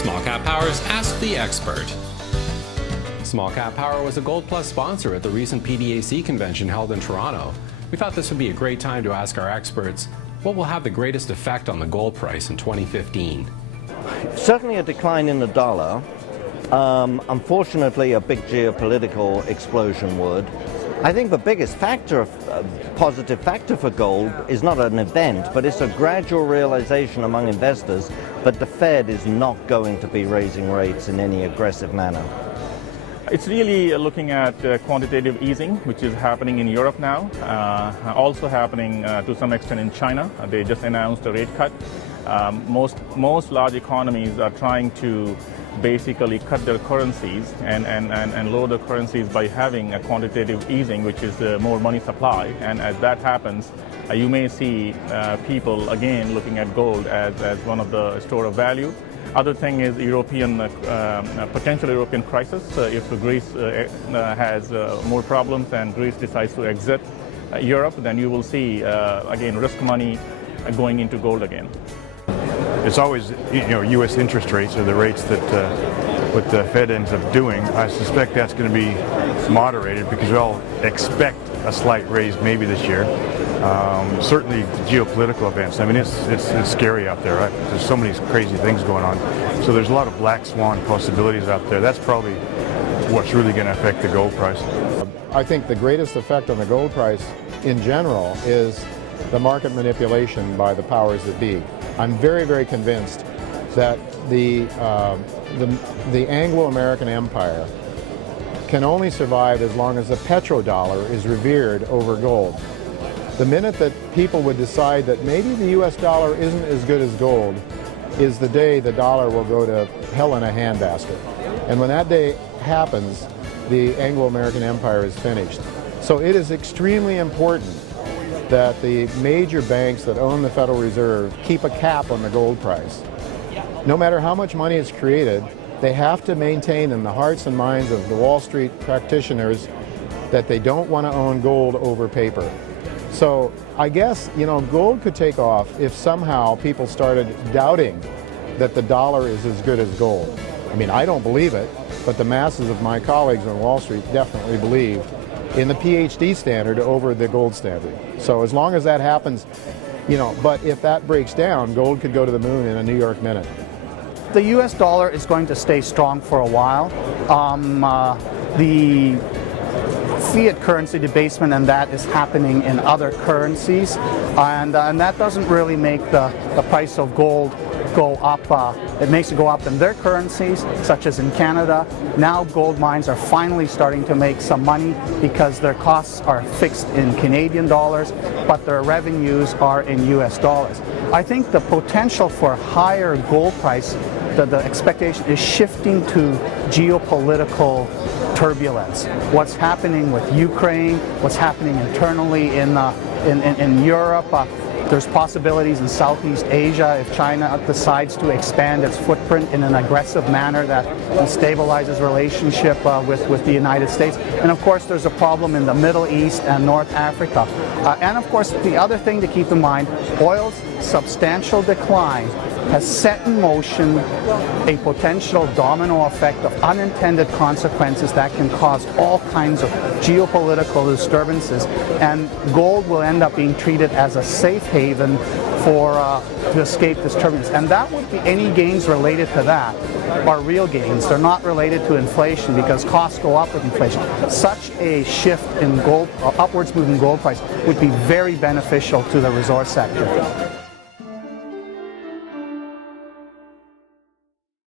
SmallCapPower's Ask the Expert. SmallCapPower was a Gold Plus sponsor at the recent PDAC convention held in Toronto. We thought this would be a great time to ask our experts what will have the greatest effect on the gold price in 2015. Certainly a decline in the dollar. Unfortunately, a big geopolitical explosion would. I think the biggest factor, positive factor for gold is not an event, but it's a gradual realization among investors that the Fed is not going to be raising rates in any aggressive manner. It's really looking at quantitative easing, which is happening in Europe now, also happening to some extent in China. They just announced a rate cut. Most large economies are trying to basically cut their currencies and lower the currencies by having a quantitative easing, which is more money supply. And as that happens, you may see people again looking at gold as one of the store of value. Other thing is potential European crisis. If Greece has more problems and Greece decides to exit Europe, then you will see again risk money going into gold again. It's always, U.S. interest rates are the rates that what the Fed ends up doing. I suspect that's going to be moderated because we all expect a slight raise maybe this year. Certainly geopolitical events. I mean, it's scary out there, right? There's so many crazy things going on. So there's a lot of black swan possibilities out there. That's probably what's really going to affect the gold price. I think the greatest effect on the gold price in general is the market manipulation by the powers that be. I'm very, very convinced that the Anglo-American empire can only survive as long as the petrodollar is revered over gold. The minute that people would decide that maybe the US dollar isn't as good as gold is the day the dollar will go to hell in a handbasket. And when that day happens, the Anglo-American empire is finished. So it is extremely important that the major banks that own the Federal Reserve keep a cap on the gold price. No matter how much money is created, they have to maintain in the hearts and minds of the Wall Street practitioners that they don't want to own gold over paper. So I guess, gold could take off if somehow people started doubting that the dollar is as good as gold. I mean, I don't believe it, but the masses of my colleagues on Wall Street definitely believe in the PhD standard over the gold standard. So as long as that happens, but if that breaks down, gold could go to the moon in a New York minute. The US dollar is going to stay strong for a while. The fiat currency debasement and that is happening in other currencies, and that doesn't really make the price of gold go up. It makes it go up in their currencies, such as in Canada. Now gold mines are finally starting to make some money because their costs are fixed in Canadian dollars, but their revenues are in US dollars. I think the potential for higher gold price, the expectation is shifting to geopolitical turbulence. What's happening with Ukraine, what's happening internally in Europe. There's possibilities in Southeast Asia if China decides to expand its footprint in an aggressive manner that stabilizes relationship with the United States. And of course there's a problem in the Middle East and North Africa. And of course the other thing to keep in mind, oil's substantial decline has set in motion a potential domino effect of unintended consequences that can cause all kinds of geopolitical disturbances, and gold will end up being treated as a safe haven to escape this turbulence. And that would be any gains related to that are real gains. They're not related to inflation because costs go up with inflation. Such a shift in gold, upwards moving gold price would be very beneficial to the resource sector.